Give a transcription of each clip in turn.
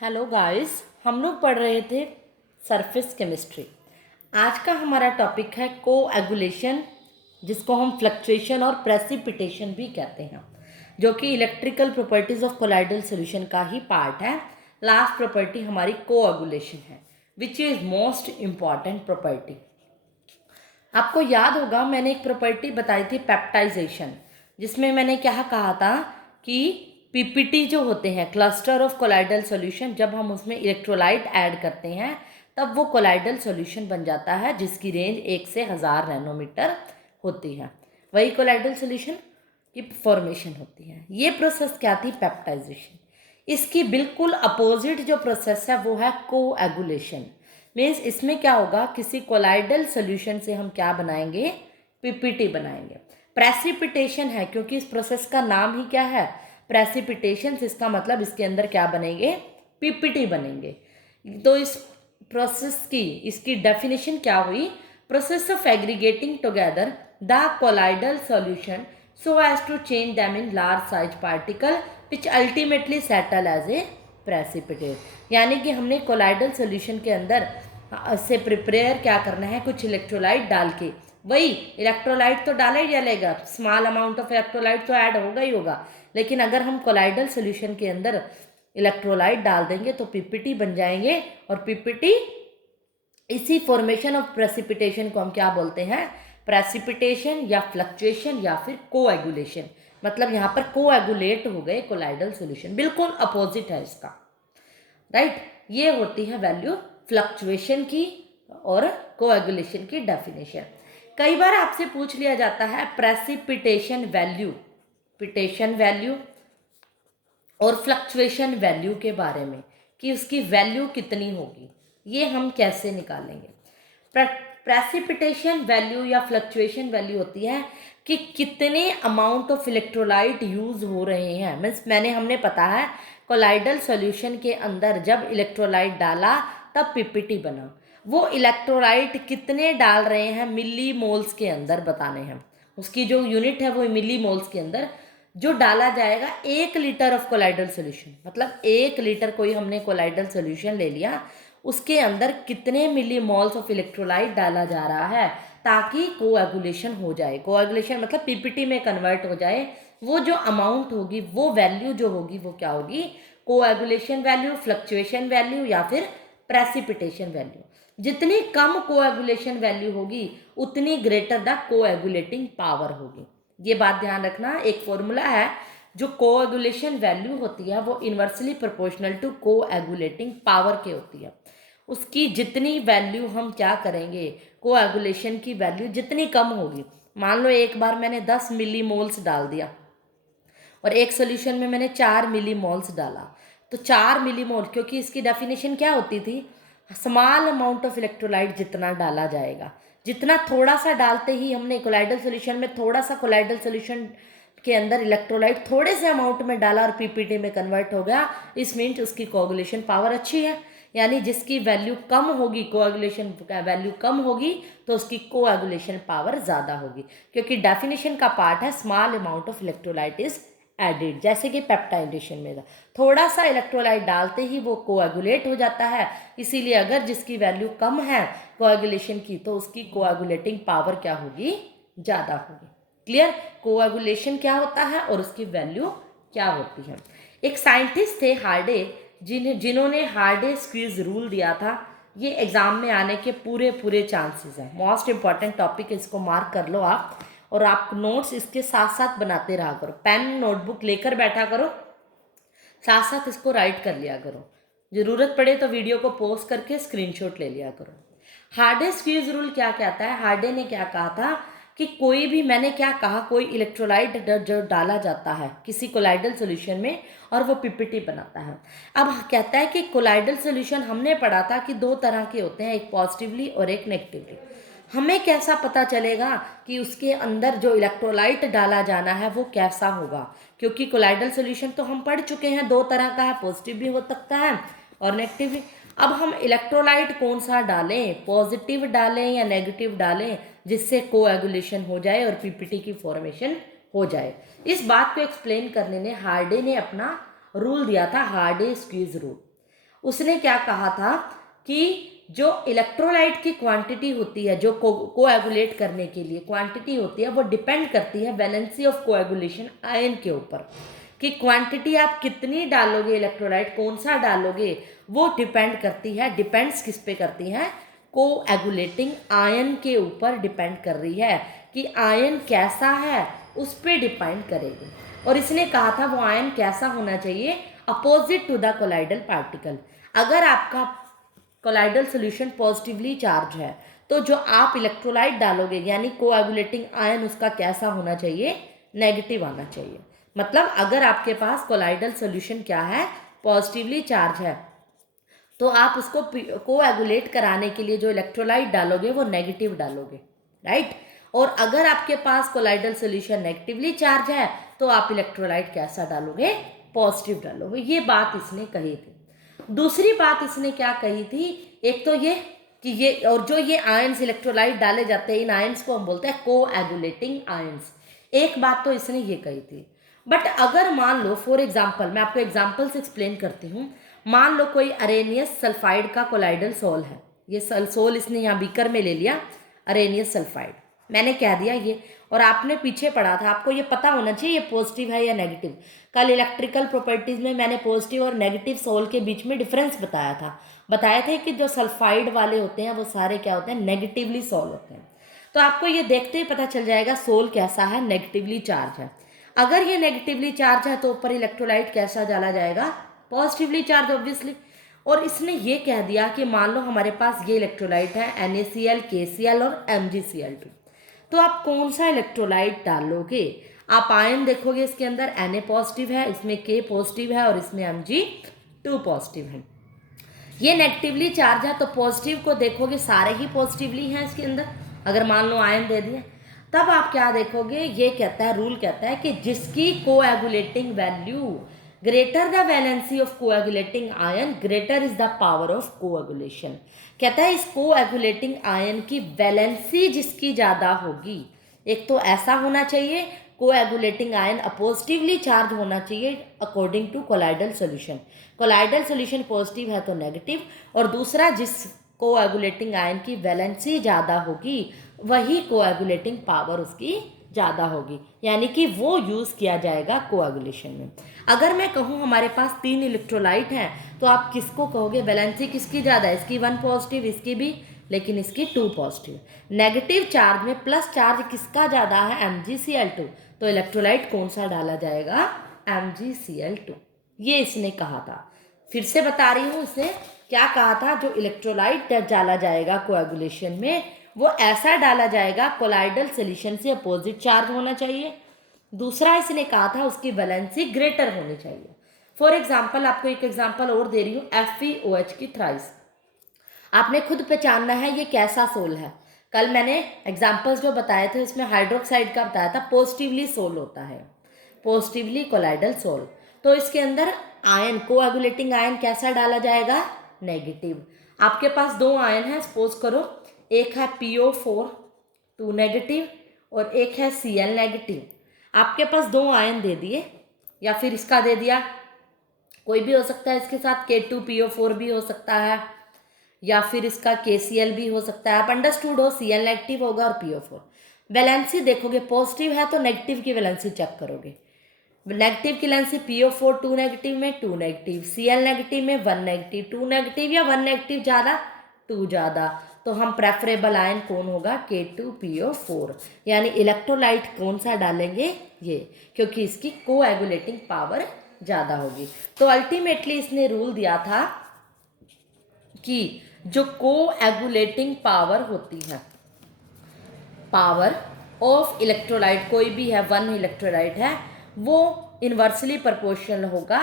Hello guys, हम लोग पढ़ रहे थे सरफेस केमिस्ट्री। आज का हमारा टॉपिक है कोएगुलेशन, जिसको हम फ्लक्चुएशन और प्रेसिपिटेशन भी कहते हैं, जो कि electrical properties of colloidal solution का ही पार्ट है। लास्ट प्रॉपर्टी हमारी कोएगुलेशन है, which is most important property. आपको याद होगा मैंने एक प्रॉपर्टी बताई थी पेप्टाइजेशन, जिसमें मैंने क्या कहा था कि पीपीटी जो होते हैं क्लस्टर ऑफ कोलाइडल सॉल्यूशन, जब हम उसमें इलेक्ट्रोलाइट ऐड करते हैं तब वो कोलाइडल सॉल्यूशन बन जाता है, जिसकी रेंज 1 से 1000 नैनोमीटर होती है। वही कोलाइडल सॉल्यूशन की फॉर्मेशन होती है। ये प्रोसेस क्या थी? पेप्टाइजेशन। इसकी बिल्कुल अपोजिट जो प्रोसेस है वो है कोएगुलेशन। मीन्स इसमें क्या होगा, किसी कोलाइडल सॉल्यूशन से हम क्या बनाएंगे? पीपीटी बनाएंगे। प्रेसिपिटेशन है क्योंकि इस प्रोसेस का नाम ही क्या है? प्रेसिपिटेशन। इसका मतलब इसके अंदर क्या बनेंगे? पीपीटी बनेंगे। तो इस प्रोसेस की इसकी डेफिनेशन क्या हुई? Process of aggregating together the colloidal solution so as to change them in large size particle which ultimately settle as a precipitate। यानी कि हमने कोलाइडल सॉल्यूशन के अंदर से प्रिपेयर क्या करना है? कुछ इलेक्ट्रोलाइट डाल के, वही इलेक्ट्रोलाइट तो डाला ही डालेगा, स्मॉल अमाउंट ऑफ इलेक्ट्रोलाइट तो ऐड होगा ही होगा, लेकिन अगर हम कोलाइडल सॉल्यूशन के अंदर इलेक्ट्रोलाइट डाल देंगे तो पीपीटी बन जाएंगे। और पीपीटी, इसी फॉर्मेशन ऑफ प्रेसिपिटेशन को हम क्या बोलते हैं? प्रेसिपिटेशन या फ्लक्चुएशन या फिर कोएगुलेशन। मतलब यहाँ पर कोएगुलेट हो गए कोलाइडल सॉल्यूशन, बिल्कुल अपोजिट है इसका, राइट। ये होती है वैल्यू फ्लक्चुएशन की और कोएगुलेशन की डेफिनेशन। कई बार आपसे पूछ लिया जाता है प्रेसिपिटेशन वैल्यू, पिटेशन वैल्यू और फ्लक्चुएशन वैल्यू के बारे में, कि उसकी वैल्यू कितनी होगी। ये हम कैसे निकालेंगे? प्रेसिपिटेशन वैल्यू या फ्लक्चुएशन वैल्यू होती है कि कितने अमाउंट ऑफ इलेक्ट्रोलाइट यूज हो रहे हैं। मीन्स हमने पता है कोलाइडल सॉल्यूशन के अंदर जब इलेक्ट्रोलाइट डाला तब पीपीटी बना। वो इलेक्ट्रोलाइट कितने डाल रहे हैं मिली मोल्स के अंदर बताने हैं। उसकी जो यूनिट है वो मिली मोल्स के अंदर जो डाला जाएगा 1 लीटर ऑफ कोलाइडल सॉल्यूशन। मतलब 1 लीटर कोई हमने कोलाइडल सॉल्यूशन ले लिया, उसके अंदर कितने मिली मोल्स ऑफ इलेक्ट्रोलाइट डाला जा रहा है ताकि कोएगुलेशन हो जाए। कोएगुलेशन मतलब पीपीटी में कन्वर्ट हो जाए। वो जो अमाउंट होगी, वो वैल्यू जो होगी वो क्या होगी? कोएगुलेशन वैल्यू, फ्लक्चुएशन वैल्यू या फिर प्रेसिपिटेशन वैल्यू। जितनी कम कोएगुलेशन वैल्यू होगी उतनी ग्रेटर द कोएगुलेटिंग पावर होगी। ये बात ध्यान रखना। एक फॉर्मूला है, जो कोएगुलेशन वैल्यू होती है वो inversely proportional to coagulating power के होती है। उसकी जितनी वैल्यू हम क्या करेंगे, कोएगुलेशन की वैल्यू जितनी कम होगी, मान लो एक बार मैंने 10 मिली मोल्स डाल दिया और एक सोल्यूशन में मैंने 4 मिली मोल्स डाला, तो 4 मिली मोल, क्योंकि इसकी डेफिनेशन क्या होती थी? स्मॉल अमाउंट ऑफ इलेक्ट्रोलाइट जितना डाला जाएगा, जितना थोड़ा सा डालते ही हमने कोलाइडल सॉल्यूशन में थोड़ा सा कोलाइडल सॉल्यूशन के अंदर इलेक्ट्रोलाइट थोड़े से अमाउंट में डाला और पीपीटी में कन्वर्ट हो गया, इस मीन्स उसकी कोएगुलेशन पावर अच्छी है। यानी जिसकी वैल्यू कम होगी, कोएगुलेशन का वैल्यू कम होगी, तो उसकी कोएगुलेशन पावर ज़्यादा होगी, क्योंकि डेफिनेशन का पार्ट है small amount of electrolyte is added. जैसे कि पेप्टाइडेशन में था, थोड़ा सा इलेक्ट्रोलाइट डालते ही वो कोएगुलेट हो जाता है। इसीलिए अगर जिसकी वैल्यू कम है कोएगुलेशन की, तो उसकी कोएगुलेटिंग पावर क्या होगी? ज़्यादा होगी। क्लियर? कोएगुलेशन क्या होता है और उसकी वैल्यू क्या होती है। एक साइंटिस्ट थे हार्डे, जिन्होंने हार्डे स्क्वीज रूल दिया था। ये एग्जाम में आने के पूरे चांसेस हैं। मोस्ट इंपॉर्टेंट टॉपिक, इसको मार्क कर लो आप, और आप नोट्स इसके साथ साथ बनाते रहा करो। पेन नोटबुक लेकर बैठा करो, साथ साथ इसको राइट कर लिया करो। जरूरत पड़े तो वीडियो को पॉज करके स्क्रीनशॉट ले लिया करो। हार्डे स्क्वीज रूल क्या कहता है? हार्डे ने क्या कहा था कि कोई भी, मैंने क्या कहा, कोई इलेक्ट्रोलाइट जो डाला जाता है किसी कोलाइडल सॉल्यूशन में और वो पीपीटी बनाता है। अब कहता है कि कोलाइडल सॉल्यूशन हमने पढ़ा था कि 2 तरह के होते हैं, एक पॉजिटिवली और एक नेगेटिवली। हमें कैसा पता चलेगा कि उसके अंदर जो इलेक्ट्रोलाइट डाला जाना है वो कैसा होगा? क्योंकि कोलाइडल सॉल्यूशन तो हम पढ़ चुके हैं, 2 तरह का है, पॉजिटिव भी हो सकता है और नेगेटिव भी। अब हम इलेक्ट्रोलाइट कौन सा डालें, पॉजिटिव डालें या नेगेटिव डालें, जिससे कोएगुलेशन हो जाए और पीपीटी की फॉर्मेशन हो जाए? इस बात को एक्सप्लेन करने ने हार्डे ने अपना रूल दिया था, हार्डे स्क्वीज रूल। उसने क्या कहा था कि जो इलेक्ट्रोलाइट की क्वांटिटी होती है, जो कोएगुलेट करने के लिए क्वांटिटी होती है, वो डिपेंड करती है वैलेंसी ऑफ कोएगुलेशन आयन के ऊपर, कि क्वांटिटी आप कितनी डालोगे इलेक्ट्रोलाइट, कौन सा डालोगे, वो डिपेंड करती है, डिपेंड्स किस पे करती है, कोएगुलेटिंग आयन के ऊपर डिपेंड कर रही है, कि आयन कैसा है उस पर डिपेंड करेगी। और इसने कहा था वो आयन कैसा होना चाहिए, opposite to the colloidal particle. अगर आपका कोलाइडल सोल्यूशन पॉजिटिवली चार्ज है तो जो आप इलेक्ट्रोलाइट डालोगे यानी कोएगुलेटिंग आयन उसका कैसा होना चाहिए, नेगेटिव आना चाहिए। मतलब अगर आपके पास कोलाइडल सोल्यूशन क्या है, पॉजिटिवली चार्ज है, तो आप उसको कोएगुलेट कराने के लिए जो इलेक्ट्रोलाइट डालोगे वो नेगेटिव डालोगे, राइट। और अगर आपके पास कोलाइडल सोल्यूशन नेगेटिवली चार्ज है तो आप इलेक्ट्रोलाइट कैसा डालोगे, पॉजिटिव डालोगे। ये बात इसने कही थी। दूसरी बात इसने क्या कही थी, एक तो ये कि ये और जो ये आयंस इलेक्ट्रोलाइट डाले जाते हैं, इन आयंस को हम बोलते हैं कोएगुलेटिंग आयंस। एक बात तो इसने ये कही थी। बट अगर मान लो फॉर एग्जांपल, मैं आपको एग्जांपल से एक्सप्लेन करती हूँ, मान लो कोई अरेनियस सल्फाइड का कोलाइडल सोल है, ये सोल इसने यहाँ बीकर में ले लिया, अरेनियस सल्फाइड मैंने कह दिया ये, और आपने पीछे पढ़ा था, आपको ये पता होना चाहिए ये पॉजिटिव है या नेगेटिव। कल इलेक्ट्रिकल प्रॉपर्टीज में मैंने पॉजिटिव और नेगेटिव सोल के बीच में डिफरेंस बताया था, बताए थे कि जो सल्फाइड वाले होते हैं वो सारे क्या होते हैं, नेगेटिवली सोल होते हैं। तो आपको ये देखते ही पता चल जाएगा सोल कैसा है, नेगेटिवली चार्ज है। अगर ये नेगेटिवली चार्ज है तो ऊपर इलेक्ट्रोलाइट कैसा डाला जाएगा, पॉजिटिवली चार्ज ऑब्वियसली। और इसने ये कह दिया कि मान लो हमारे पास ये इलेक्ट्रोलाइट है NaCl, KCl और MgCl2, तो आप कौन सा इलेक्ट्रोलाइट डालोगे, आप आयन देखोगे इसके अंदर Na पॉजिटिव है, इसमें K पॉजिटिव है और इसमें Mg2 पॉजिटिव है। ये नेगेटिवली चार्ज है तो पॉजिटिव को देखोगे सारे ही पॉजिटिवली हैं इसके अंदर, अगर मान लो आयन दे दिए, तब आप क्या देखोगे, ये कहता है, रूल कहता है कि जिसकी coagulating value greater the valency of coagulating ion greater is the power of coagulation. कहता है इस कोएगुलेटिंग आयन की वैलेंसी जिसकी ज़्यादा होगी, एक तो ऐसा होना चाहिए कोएगुलेटिंग आयन पॉजिटिवली चार्ज होना चाहिए according to colloidal solution, colloidal solution positive है तो नेगेटिव, और दूसरा जिस कोएगुलेटिंग आयन की वैलेंसी ज़्यादा होगी वही कोएगुलेटिंग पावर उसकी ज़्यादा होगी, यानी कि वो यूज़ किया जाएगा कोएगुलेशन में। अगर मैं कहूँ हमारे पास 3 इलेक्ट्रोलाइट हैं तो आप किसको कहोगे, वैलेंसी किसकी ज़्यादा है, इसकी 1 पॉजिटिव, इसकी भी, लेकिन इसकी 2 पॉजिटिव। नेगेटिव चार्ज में प्लस चार्ज किसका ज़्यादा है, MgCl2, तो इलेक्ट्रोलाइट कौन सा डाला जाएगा, MgCl2। ये इसने कहा था। फिर से बता रही हूँ, इसने क्या कहा था, जो इलेक्ट्रोलाइट डाला जाएगा कोएगुलेशन में वो ऐसा डाला जाएगा कोलाइडल सोल्यूशन से अपोजिट चार्ज होना चाहिए। दूसरा इसने कहा था उसकी वैलेंसी ग्रेटर होनी चाहिए। फॉर एग्जाम्पल आपको एक एग्जाम्पल और दे रही हूँ, FeOH की थ्राइस। आपने खुद पहचानना है ये कैसा सोल है। कल मैंने एग्जाम्पल्स जो बताए थे उसमें हाइड्रोक्साइड का बताया था पॉजिटिवली सोल होता है, पॉजिटिवली कोलाइडल सोल। तो इसके अंदर आयन कोएगुलेटिंग आयन कैसा डाला जाएगा, नेगेटिव। आपके पास 2 आयन है, सपोज करो एक है PO4 2 नेगेटिव और एक है Cl नेगेटिव। आपके पास 2 आयन दे दिए, या फिर इसका दे दिया, कोई भी हो सकता है, इसके साथ K2PO4 भी हो सकता है, या फिर इसका KCl भी हो सकता है। आप अंडरस्टूड हो, Cl नेगेटिव होगा और PO4। वैलेंसी देखोगे पॉजिटिव है तो नेगेटिव की वैलेंसी चेक करोगे, नेगेटिव की वैलेंसी PO4 2 नेगेटिव में 2 नेगेटिव, Cl नेगेटिव में 1 नेगेटिव, 2 नेगेटिव या 1 नेगेटिव ज़्यादा 2 ज़्यादा, तो हम प्रेफरेबल आयन कौन होगा, K2PO4। यानी इलेक्ट्रोलाइट कौन सा डालेंगे, ये, क्योंकि इसकी कोएगुलेटिंग पावर ज़्यादा होगी। तो अल्टीमेटली इसने रूल दिया था कि जो कोएगुलेटिंग पावर होती है, पावर ऑफ इलेक्ट्रोलाइट, कोई भी है 1 इलेक्ट्रोलाइट है, वो इन्वर्सली प्रोपोर्शनल होगा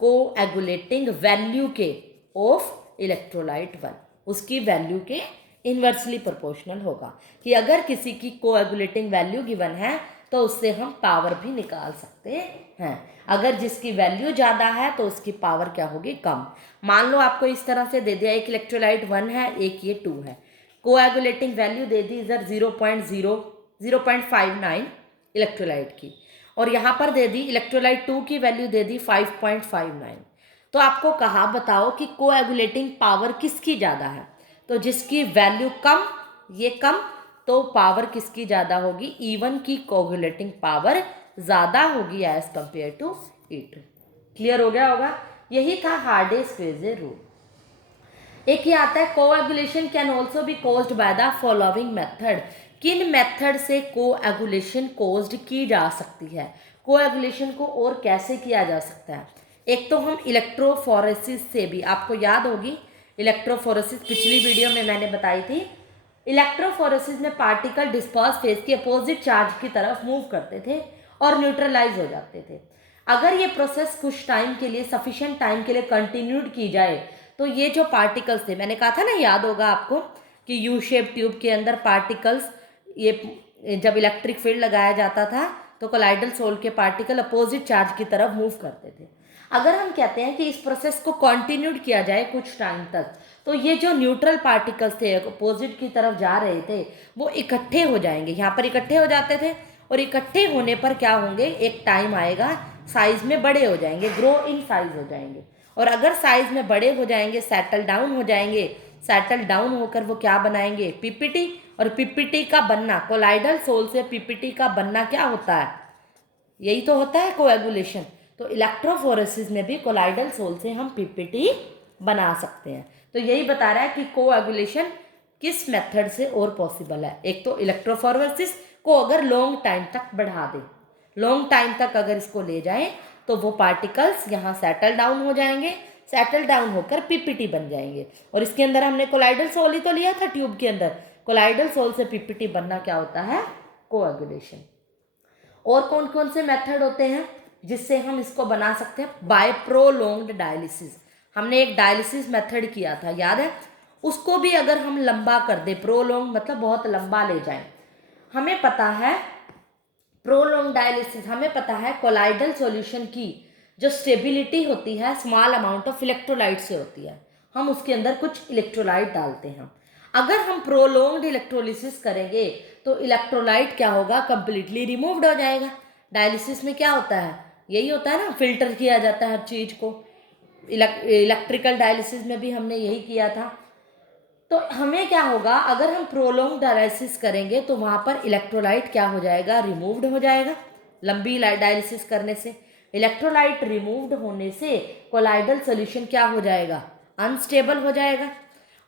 कोएगुलेटिंग वैल्यू के ऑफ इलेक्ट्रोलाइट 1, उसकी वैल्यू के इन्वर्सली प्रोपोर्शनल होगा। कि अगर किसी की कोएगुलेटिंग वैल्यू गिवन है तो उससे हम पावर भी निकाल सकते हैं। अगर जिसकी वैल्यू ज़्यादा है तो उसकी पावर क्या होगी, कम। मान लो आपको इस तरह से दे दिया, एक इलेक्ट्रोलाइट 1 है, एक ये 2 है, कोएगुलेटिंग वैल्यू दे दी इधर 0.59 इलेक्ट्रोलाइट की, और यहाँ पर दे दी इलेक्ट्रोलाइट 2 की वैल्यू दे दी 5.59। तो आपको कहा बताओ कि कोएगुलेटिंग पावर किसकी ज़्यादा है, तो जिसकी वैल्यू कम, ये कम, तो पावर किसकी ज़्यादा होगी, E1 की कोएगुलेटिंग पावर ज़्यादा होगी as compare to E2। Clear हो गया होगा। यही था हार्डे-क्वेज़े रूल। एक ये आता है coagulation can also be caused by the following method. किन मेथड से कोएगुलेशन कोज्ड की जा सकती है, कोएगुलेशन को और कैसे किया जा सकता है। एक तो हम इलेक्ट्रोफोरेसिस से भी, आपको याद होगी इलेक्ट्रोफोरेसिस पिछली वीडियो में मैंने बताई थी। इलेक्ट्रोफोरेसिस में पार्टिकल डिस्पर्स फेज के अपोजिट चार्ज की तरफ मूव करते थे और न्यूट्रलाइज हो जाते थे। अगर ये प्रोसेस कुछ टाइम के लिए, सफिशिएंट टाइम के लिए कंटिन्यूड की जाए, तो ये जो पार्टिकल्स थे, मैंने कहा था ना, याद होगा आपको कि यू शेप ट्यूब के अंदर पार्टिकल्स, ये जब इलेक्ट्रिक फील्ड लगाया जाता था तो कोलाइडल सोल के पार्टिकल अपोजिट चार्ज की तरफ मूव करते थे। अगर हम कहते हैं कि इस प्रोसेस को कंटिन्यूड किया जाए कुछ टाइम तक, तो ये जो न्यूट्रल पार्टिकल्स थे अपोजिट की तरफ जा रहे थे, वो इकट्ठे हो जाएंगे, यहाँ पर इकट्ठे हो जाते थे, और इकट्ठे होने पर क्या होंगे, एक टाइम आएगा साइज में बड़े हो जाएंगे, ग्रो इन साइज हो जाएंगे। और अगर साइज में बड़े हो जाएंगे, सेटल डाउन हो जाएंगे, सेटल डाउन होकर वो क्या बनाएंगे, पीपीटी। और पीपीटी का बनना, कोलाइडल सोल से पीपीटी का बनना क्या होता है, यही तो होता है कोएगुलेशन। तो इलेक्ट्रोफोरेसिस में भी कोलाइडल सोल से हम पीपीटी बना सकते हैं। तो यही बता रहा है कि कोएगुलेशन किस मेथड से और पॉसिबल है। एक तो इलेक्ट्रोफोरेसिस को अगर लॉन्ग टाइम तक बढ़ा दे, लॉन्ग टाइम तक अगर इसको ले जाएं, तो वो पार्टिकल्स यहाँ सेटल डाउन हो जाएंगे, सेटल डाउन होकर पीपीटी बन जाएंगे। और इसके अंदर हमने कोलाइडल सोल ही तो लिया था ट्यूब के अंदर, कोलाइडल सोल से पीपीटी बनना क्या होता है, कोएगुलेशन। और कौन कौन से मेथड होते हैं जिससे हम इसको बना सकते हैं, बाय प्रोलोंग्ड डायलिसिस। हमने एक डायलिसिस मेथड किया था, याद है, उसको भी अगर हम लंबा कर दे, प्रोलोंग मतलब बहुत लंबा ले जाएं, हमें पता है प्रोलोंग डायलिसिस, हमें पता है कोलाइडल सॉल्यूशन की जो स्टेबिलिटी होती है स्मॉल अमाउंट ऑफ इलेक्ट्रोलाइट से होती है। हम उसके अंदर कुछ इलेक्ट्रोलाइट डालते हैं। अगर हम प्रोलोंग्ड इलेक्ट्रोलिसिस करेंगे तो इलेक्ट्रोलाइट क्या होगा, कंप्लीटली रिमूव्ड हो जाएगा। डायलिसिस में क्या होता है, यही होता है ना, फिल्टर किया जाता है हर चीज़ को। इलेक्ट्रिकल डायलिसिस में भी हमने यही किया था। तो हमें क्या होगा, अगर हम प्रोलोंग डायलिसिस करेंगे तो वहाँ पर इलेक्ट्रोलाइट क्या हो जाएगा, रिमूव्ड हो जाएगा। लंबी डायलिसिस करने से इलेक्ट्रोलाइट रिमूव्ड होने से कोलाइडल सॉल्यूशन क्या हो जाएगा, अनस्टेबल हो जाएगा।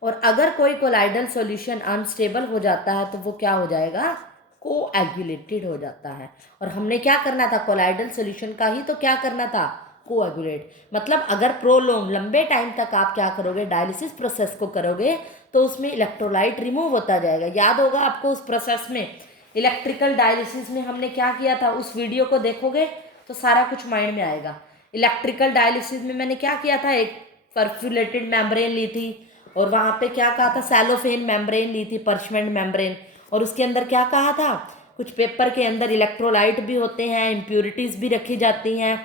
और अगर कोई कोलाइडल सॉल्यूशन अनस्टेबल हो जाता है तो वो क्या हो जाएगा, कोएगुलेटेड हो जाता है। और हमने क्या करना था, कोलाइडल सॉल्यूशन का ही तो क्या करना था, कोएगुलेट। मतलब अगर प्रोलोंग लंबे टाइम तक आप क्या करोगे, डायलिसिस प्रोसेस को करोगे, तो उसमें इलेक्ट्रोलाइट रिमूव होता जाएगा। याद होगा आपको उस प्रोसेस में, इलेक्ट्रिकल डायलिसिस में हमने क्या किया था, उस वीडियो को देखोगे तो सारा कुछ माइंड में आएगा। इलेक्ट्रिकल डायलिसिस में मैंने क्या किया था, एक परफ्यूलेटेड मेम्ब्रेन ली थी, और वहाँ पे क्या कहा था, सेलोफेन मेम्ब्रेन ली थी, पर्चमेंट मेम्ब्रेन, और उसके अंदर क्या कहा था, कुछ पेपर के अंदर इलेक्ट्रोलाइट भी होते हैं, इम्प्यूरिटीज़ भी रखी जाती हैं।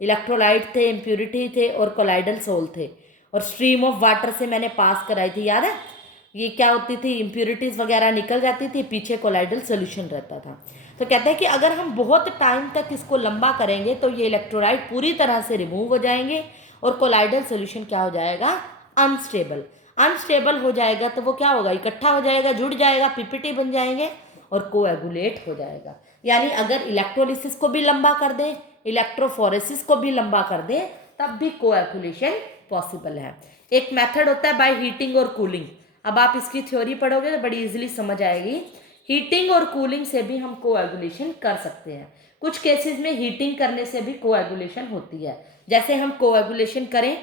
इलेक्ट्रोलाइट थे, इम्प्यूरिटी थे, और कोलाइडल सोल थे, और स्ट्रीम ऑफ वाटर से मैंने पास कराई थी, याद है। ये क्या होती थी, इम्प्यूरिटीज़ वगैरह निकल जाती थी, पीछे कोलाइडल सोल्यूशन रहता था। तो कहते हैं कि अगर हम बहुत टाइम तक इसको लंबा करेंगे तो ये इलेक्ट्रोलाइट पूरी तरह से रिमूव हो जाएंगे और कोलाइडल सोल्यूशन क्या हो जाएगा, अनस्टेबल। अनस्टेबल हो जाएगा तो वो क्या होगा, इकट्ठा हो जाएगा, जुड़ जाएगा, पीपीटी बन जाएंगे और कोएगुलेट हो जाएगा। यानी अगर इलेक्ट्रोलिसिस को भी लंबा कर दें, इलेक्ट्रोफोरेसिस को भी लंबा कर दें, तब भी कोएगुलेशन पॉसिबल है। एक मेथड होता है बाय हीटिंग और कूलिंग। अब आप इसकी थ्योरी पढ़ोगे तो बड़ी इजीली समझ आएगी। हीटिंग और कूलिंग से भी हम कोएगुलेशन कर सकते हैं। कुछ केसेस में हीटिंग करने से भी कोएगुलेशन होती है। जैसे हम कोएगुलेशन करें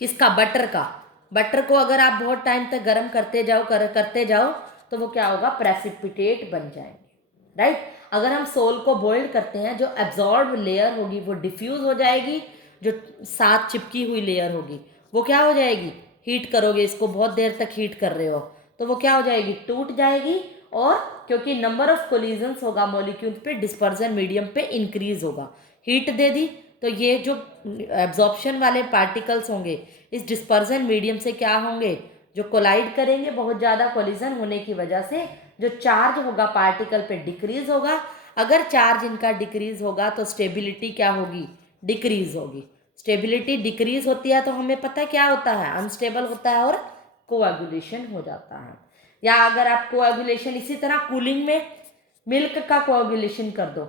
किसका, बटर का। बटर को अगर आप बहुत टाइम तक गर्म करते जाओ करते जाओ तो वो क्या होगा, प्रेसिपिटेट बन जाएंगे, राइट। अगर हम सोल को बॉइल करते हैं, जो एब्जॉर्ब लेयर होगी वो डिफ्यूज हो जाएगी, जो साथ चिपकी हुई लेयर होगी वो क्या हो जाएगी, हीट करोगे इसको, बहुत देर तक हीट कर रहे हो तो वो क्या हो जाएगी, टूट जाएगी। और क्योंकि नंबर ऑफ कोलिजन्स होगा मॉलिक्यूल पे, डिस्पर्जन मीडियम पे इंक्रीज होगा, हीट दे दी तो ये जो एब्जॉर्प्शन वाले पार्टिकल्स होंगे इस डिस्पर्जन मीडियम से क्या होंगे, जो कोलाइड करेंगे, बहुत ज़्यादा कोलिजन होने की वजह से जो चार्ज होगा पार्टिकल पे डिक्रीज होगा। अगर चार्ज इनका डिक्रीज होगा तो स्टेबिलिटी क्या होगी, डिक्रीज होगी। स्टेबिलिटी डिक्रीज होती है तो हमें पता है क्या होता है, अनस्टेबल होता है और कोएगुलेशन हो जाता है। या अगर आप कोएगुलेशन इसी तरह कूलिंग में मिल्क का कोएगुलेशन कर दो,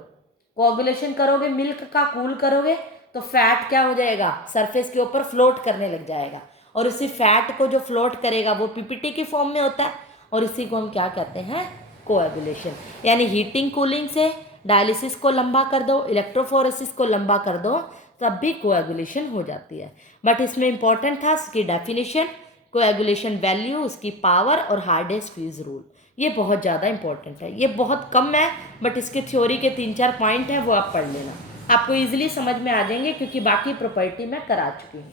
कोएगुलेशन करोगे, मिल्क का कूल करोगे तो फैट क्या हो जाएगा, सरफेस के ऊपर फ्लोट करने लग जाएगा, और उसी फैट को जो फ्लोट करेगा वो पीपीटी की फॉर्म में होता है, और इसी को हम क्या कहते हैं, कोएगुलेशन। यानी हीटिंग कूलिंग से डायलिसिस को लंबा कर दो, इलेक्ट्रोफोरेसिस को लंबा कर दो, तब भी कोएगुलेशन हो जाती है। बट इसमें इंपॉर्टेंट था इसकी डेफिनेशन, कोएगुलेशन वैल्यू, उसकी पावर और हार्डेस्ट फ्यूज रूल, ये बहुत ज़्यादा इंपॉर्टेंट है। ये बहुत कम है बट इसके थ्योरी के 3-4 पॉइंट हैं वो आप पढ़ लेना, आपको इजीली समझ में आ जाएंगे क्योंकि बाकी प्रॉपर्टी मैं करा चुकी हूँ।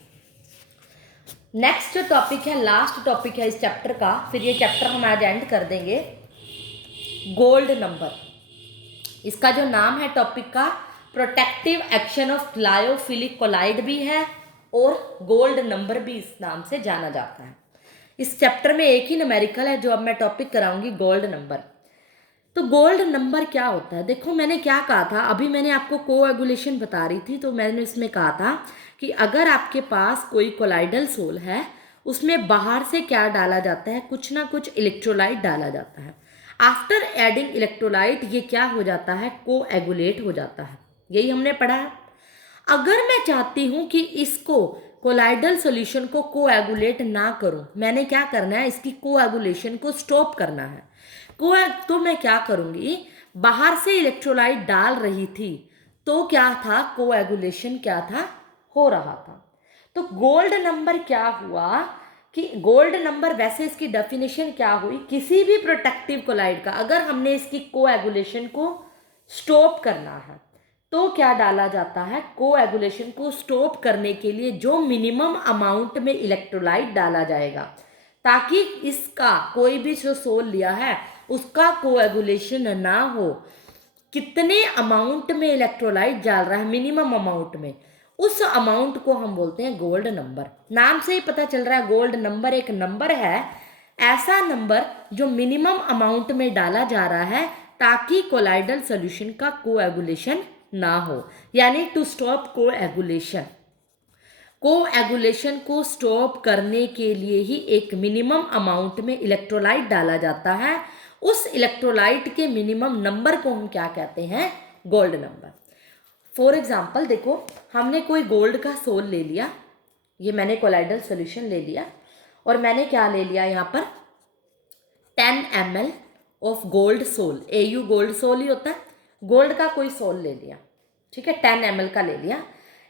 नेक्स्ट जो टॉपिक है, लास्ट टॉपिक है इस चैप्टर का, फिर ये चैप्टर हम आज एंड कर देंगे, गोल्ड नंबर। इसका जो नाम है टॉपिक का, protective action of lyophilic colloid भी है और गोल्ड नंबर भी इस नाम से जाना जाता है। इस चैप्टर में एक ही न्यूमेरिकल है जो अब मैं टॉपिक कराऊंगी, गोल्ड नंबर। तो गोल्ड नंबर क्या होता है, देखो मैंने क्या कहा था, अभी मैंने आपको कोएगुलेशन बता रही थी तो मैंने इसमें कहा था कि अगर आपके पास कोई कोलाइडल सोल है, उसमें बाहर से क्या डाला जाता है, कुछ ना कुछ इलेक्ट्रोलाइट डाला जाता है। आफ्टर एडिंग इलेक्ट्रोलाइट ये क्या हो जाता है, कोएगुलेट हो जाता है, यही हमने पढ़ा है। अगर मैं चाहती हूं कि इसको कोलाइडल सॉल्यूशन को कोएगुलेट ना करूं, मैंने क्या करना है, इसकी कोएगुलेशन को स्टॉप करना है। तो मैं क्या करूंगी, बाहर से इलेक्ट्रोलाइट डाल रही थी तो क्या था, कोएगुलेशन क्या था, हो रहा था। तो गोल्ड नंबर क्या हुआ कि गोल्ड नंबर, वैसे इसकी डेफिनेशन क्या हुई, किसी भी प्रोटेक्टिव कोलाइड का अगर हमने इसकी कोएगुलेशन को स्टॉप करना है तो क्या डाला जाता है, कोएगुलेशन को स्टॉप करने के लिए जो मिनिमम अमाउंट में इलेक्ट्रोलाइट डाला जाएगा, ताकि इसका कोई भी जो सोल लिया है उसका कोएगुलेशन ना हो। कितने अमाउंट में इलेक्ट्रोलाइट डाल रहा है, मिनिमम अमाउंट में, उस अमाउंट को हम बोलते हैं गोल्ड नंबर। नाम से ही पता चल रहा है गोल्ड नंबर एक नंबर है, ऐसा नंबर जो मिनिमम अमाउंट में डाला जा रहा है ताकि कोलाइडल सॉल्यूशन का कोएगुलेशन ना हो, यानी टू स्टॉप कोएगुलेशन। कोएगुलेशन को स्टॉप करने के लिए ही एक मिनिमम अमाउंट में इलेक्ट्रोलाइट डाला जाता है, उस इलेक्ट्रोलाइट के मिनिमम नंबर को हम क्या कहते हैं, गोल्ड नंबर। फॉर एग्जाम्पल देखो, हमने कोई गोल्ड का सोल ले लिया, ये मैंने कोलाइडल सॉल्यूशन ले लिया, और मैंने क्या ले लिया यहाँ पर 10 ml of gold sol, AU gold sol ही होता है, गोल्ड का कोई सोल ले लिया, ठीक है, 10 ml का ले लिया।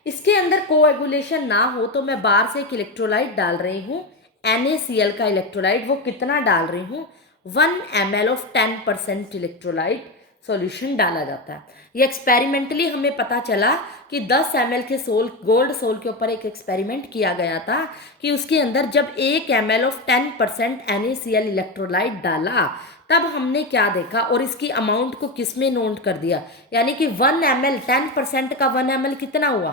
इसके अंदर कोएगुलेशन ना हो तो मैं बाहर से एक इलेक्ट्रोलाइट डाल रही हूँ, NaCl का इलेक्ट्रोलाइट, वो कितना डाल रही हूँ, 1 ml ऑफ 10% इलेक्ट्रोलाइट सॉल्यूशन डाला जाता है। ये एक्सपेरिमेंटली हमें पता चला कि 10 ml के सोल, गोल्ड सोल के ऊपर एक एक्सपेरिमेंट किया गया था कि उसके अंदर जब 1 ml ऑफ 10% NaCl इलेक्ट्रोलाइट डाला तब हमने क्या देखा, और इसकी अमाउंट को किस में नोट कर दिया, यानी कि 1 ml 10% का 1 ml कितना हुआ,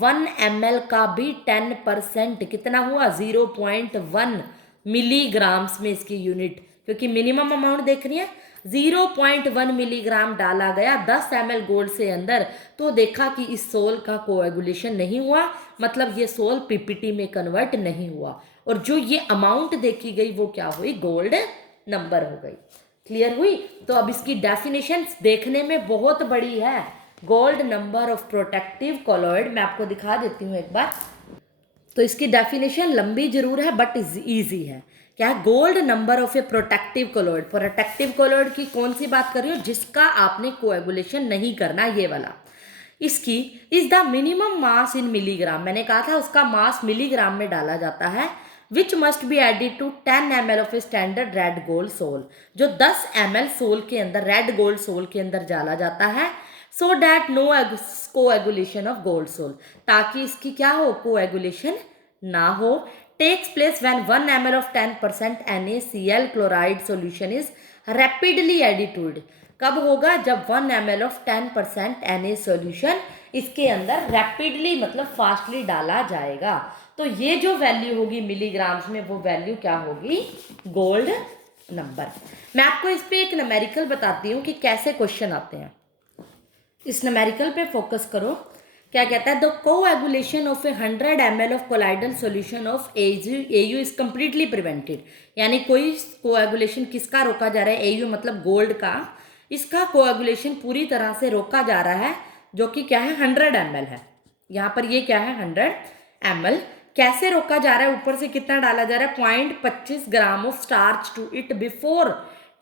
1 ml का भी 10% कितना हुआ, 0.1 मिलीग्राम्स में इसकी यूनिट, क्योंकि मिनिमम अमाउंट देख रही है, 0.1 मिलीग्राम डाला गया 10 ml गोल्ड से अंदर, तो देखा कि इस सोल का कोएगुलेशन नहीं हुआ, मतलब ये सोल पीपीटी में कन्वर्ट नहीं हुआ, और जो ये अमाउंट देखी गई वो क्या हुई, गोल्ड नंबर हो गई। क्लियर हुई। तो अब इसकी डेफिनेशन देखने में बहुत बड़ी है, gold number of protective colloid, मैं आपको दिखा देती हूँ एक बार। तो इसकी डेफिनेशन लंबी जरूर है बट इजी है। क्या है, gold number of A protective colloid. Protective colloid की कौन सी बात कर रही हूँ, जिसका आपने कोएगुलेशन नहीं करना, ये वाला। इसकी is the minimum mass in milligram, मैंने कहा था उसका मास मिलीग्राम में डाला जाता है, which must be added to 10 ml of a standard red gold sol, जो 10 ml सोल के अंदर, रेड गोल्ड सोल के अंदर डाला जाता है, so that no coagulation of gold sol, ताकि इसकी क्या हो, कोएगुलेशन ना हो। Takes place when 1 ml of 10% NaCl chloride solution is rapidly added to it. कब होगा, जब 1 ml ऑफ 10% Na सॉल्यूशन इसके अंदर रैपिडली मतलब फास्टली डाला जाएगा, तो ये जो वैल्यू होगी मिलीग्राम्स में, वो वैल्यू क्या होगी, गोल्ड नंबर। मैं आपको इस पे एक न्यूमेरिकल बताती हूँ कि कैसे क्वेश्चन आते हैं। इस न्यूमेरिकल पे फोकस करो। क्या कहता है, the coagulation of 100 ml of colloidal solution of AU is completely prevented. यानी कोई कोएगुलेशन किसका रोका जा रहा है, एयू मतलब गोल्ड का, इसका कोएगुलेशन पूरी तरह से रोका जा रहा है, जो कि क्या है 100 ml है। यहाँ पर ये क्या है 100 ml। कैसे रोका जा रहा है, ऊपर से कितना डाला जा रहा है, 0.25 gram of starch to it before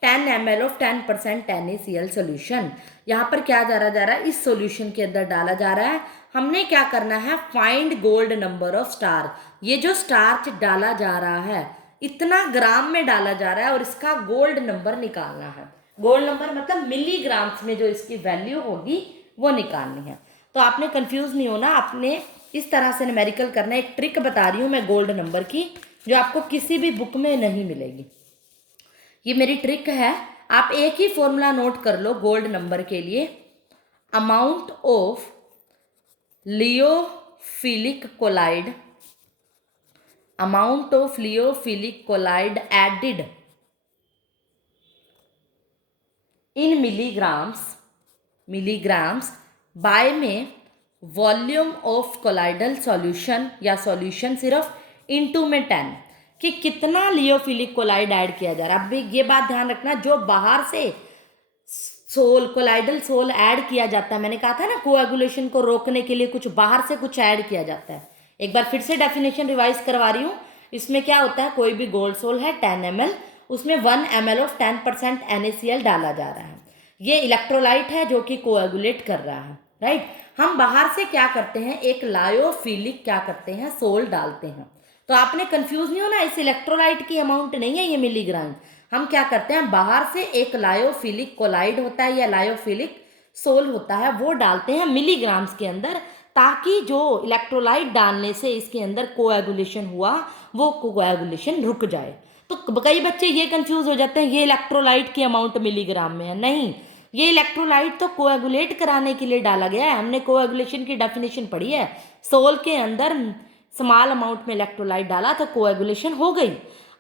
10 ml of 10% NaCl solution. यहाँ पर क्या जा रहा है, इस सोल्यूशन के अंदर डाला जा रहा है। हमने क्या करना है, find gold number of star. ये जो स्टार्च डाला जा रहा है इतना ग्राम में डाला जा रहा है और इसका गोल्ड नंबर निकालना है। गोल्ड नंबर मतलब मिलीग्राम्स में जो इसकी वैल्यू होगी वो निकालनी है। तो आपने कंफ्यूज नहीं होना, आपने इस तरह से न्यूमेरिकल करना है। एक ट्रिक बता रही हूँ मैं गोल्ड नंबर की, जो आपको किसी भी बुक में नहीं मिलेगी। ये मेरी ट्रिक है, आप एक ही फॉर्मूला नोट कर लो गोल्ड नंबर के लिए। Amount of lyophilic colloid, amount of lyophilic colloid added in milligrams by में वॉल्यूम ऑफ कोलाइडल सॉल्यूशन, या सॉल्यूशन सिर्फ इनटू में 10, कि कितना लियोफिलिक कोलाइड ऐड किया जा रहा है। अब ये बात ध्यान रखना, जो बाहर से कोलाइडल सोल ऐड किया जाता है, मैंने कहा था ना कोएगुलेशन को रोकने के लिए कुछ बाहर से कुछ ऐड किया जाता है। एक बार फिर से डेफिनेशन रिवाइज करवा रही हूँ। इसमें क्या होता है, कोई भी गोल्ड सोल है 10 ml, उसमें 1 ml ऑफ 10% NaCl डाला जा रहा है। ये इलेक्ट्रोलाइट है जो कि कोएगुलेट कर रहा है, राइट। हम बाहर से क्या करते हैं, एक लायोफिलिक क्या करते हैं, सोल डालते हैं। तो आपने कंफ्यूज नहीं होना, इस इलेक्ट्रोलाइट की अमाउंट नहीं है ये मिलीग्राम। हम क्या करते हैं, बाहर से एक लायोफिलिक कोलाइड होता है या लायोफिलिक सोल होता है, वो डालते हैं मिलीग्राम्स के अंदर, ताकि जो इलेक्ट्रोलाइट डालने से इसके अंदर कोएगुलेशन हुआ वो कोएगुलेशन रुक जाए। तो कई बच्चे ये कंफ्यूज हो जाते हैं, ये इलेक्ट्रोलाइट की अमाउंट मिलीग्राम में है। नहीं, ये इलेक्ट्रोलाइट तो कोएगुलेट कराने के लिए डाला गया है। हमने कोएगुलेशन की डेफिनेशन पढ़ी है, सोल के अंदर स्मॉल अमाउंट में इलेक्ट्रोलाइट डाला तो कोएगुलेशन हो गई।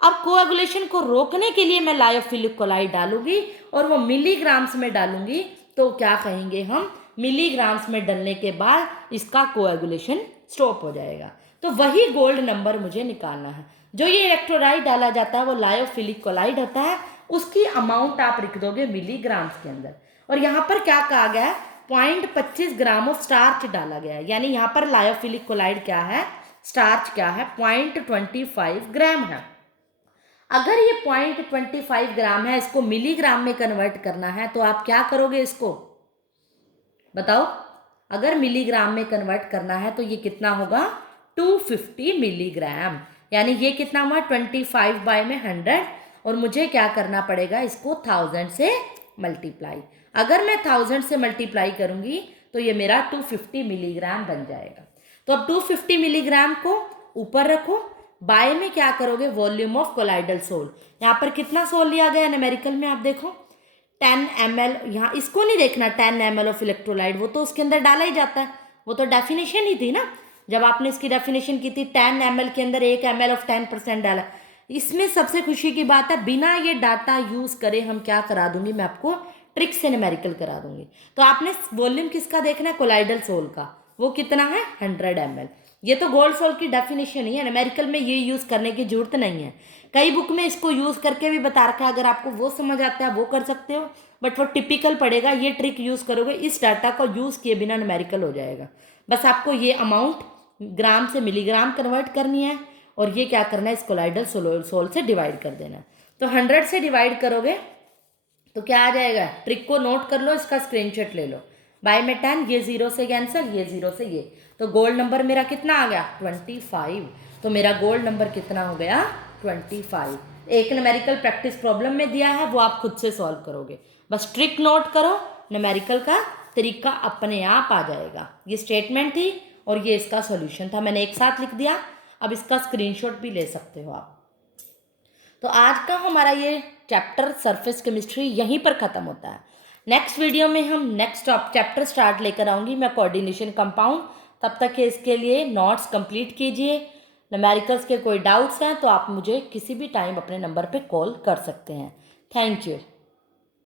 अब कोएगुलेशन को रोकने के लिए मैं लायोफिलिक कोलाइड डालूंगी और वो मिलीग्राम्स में डालूंगी, तो क्या कहेंगे हम, मिलीग्राम्स में डालने के बाद इसका कोएगुलेशन स्टॉप हो जाएगा। तो वही गोल्ड नंबर मुझे निकालना है। जो ये इलेक्ट्रोलाइट डाला जाता है वो लायोफिलिक कोलाइड होता है, उसकी अमाउंट आप लिख दोगे मिलीग्राम्स के अंदर। और यहाँ पर क्या कहा गया है, 0.25 ग्राम ऑफ स्टार्च डाला गया है। यानी यहाँ पर लायोफिलिक कोलाइड क्या है, स्टार्च क्या है, 0.25 ग्राम है। अगर ये 0.25 ग्राम है, इसको मिलीग्राम में कन्वर्ट करना है, तो आप क्या करोगे, इसको बताओ। अगर मिलीग्राम में कन्वर्ट करना है तो ये कितना होगा, 250 मिलीग्राम। यानी ये कितना हुआ, 25 बाय में 100, और मुझे क्या करना पड़ेगा, इसको 1000 से मल्टीप्लाई। अगर मैं 1000 से मल्टीप्लाई करूंगी तो ये मेरा 250 मिलीग्राम बन जाएगा। तो अब 250 मिलीग्राम को ऊपर रखो, बाय में क्या करोगे, वॉल्यूम ऑफ कोलाइडल सोल। यहाँ पर कितना सोल लिया गया न्यूमेरिकल में, आप देखो 10 ml। यहाँ इसको नहीं देखना 10 ml ऑफ इलेक्ट्रोलाइट, वो तो उसके अंदर डाला ही जाता है, वो तो डेफिनेशन ही थी ना। जब आपने इसकी डेफिनेशन की थी 10 ml के अंदर 1 ml ऑफ 10% डाला। इसमें सबसे खुशी की बात है, बिना ये डाटा यूज करे हम क्या करा दूंगी, मैं आपको ट्रिक से न्यूमेरिकल करा दूंगी। तो आपने वॉल्यूम किसका देखना है, कोलाइडल सोल का, वो कितना है 100 ml। ये तो गोल्ड सोल की डेफिनेशन ही है, न्यूमेरिकल में ये यूज करने की जरूरत नहीं है। कई बुक में इसको यूज करके भी बता रखा है, अगर आपको वो समझ आता है वो कर सकते हो, बट वो टिपिकल पड़ेगा। ये ट्रिक यूज करोगे, इस डाटा को यूज किए बिना न्यूमेरिकल हो जाएगा। बस आपको ये अमाउंट ग्राम से मिलीग्राम कन्वर्ट करनी है, और ये क्या करना है, इस कोलाइडल सोल से डिवाइड कर देना है। तो 100 से डिवाइड करोगे तो क्या आ जाएगा, ट्रिक को नोट कर लो, इसका स्क्रीनशॉट ले लो। बाय में 10, ये 0 से कैंसिल, ये 0 से ये, तो गोल्ड नंबर मेरा कितना आ गया, 25। तो मेरा गोल्ड नंबर कितना हो गया, 25। एक न्यूमेरिकल प्रैक्टिस प्रॉब्लम में दिया है, वो आप खुद से सॉल्व करोगे। बस ट्रिक नोट करो, न्यूमेरिकल का तरीका अपने आप आ जाएगा। ये स्टेटमेंट थी और ये इसका सॉल्यूशन था, मैंने एक साथ लिख दिया। अब इसका स्क्रीनशॉट भी ले सकते हो आप। तो आज का हमारा ये चैप्टर सरफेस केमिस्ट्री यहीं पर ख़त्म होता है। नेक्स्ट वीडियो में हम नेक्स्ट चैप्टर स्टार्ट लेकर आऊँगी मैं, कोऑर्डिनेशन कंपाउंड। तब तक के इसके लिए नोट्स कंप्लीट कीजिए। न्यूमेरिकल्स के कोई डाउट्स हैं तो आप मुझे किसी भी टाइम अपने नंबर पे कॉल कर सकते हैं। Thank you.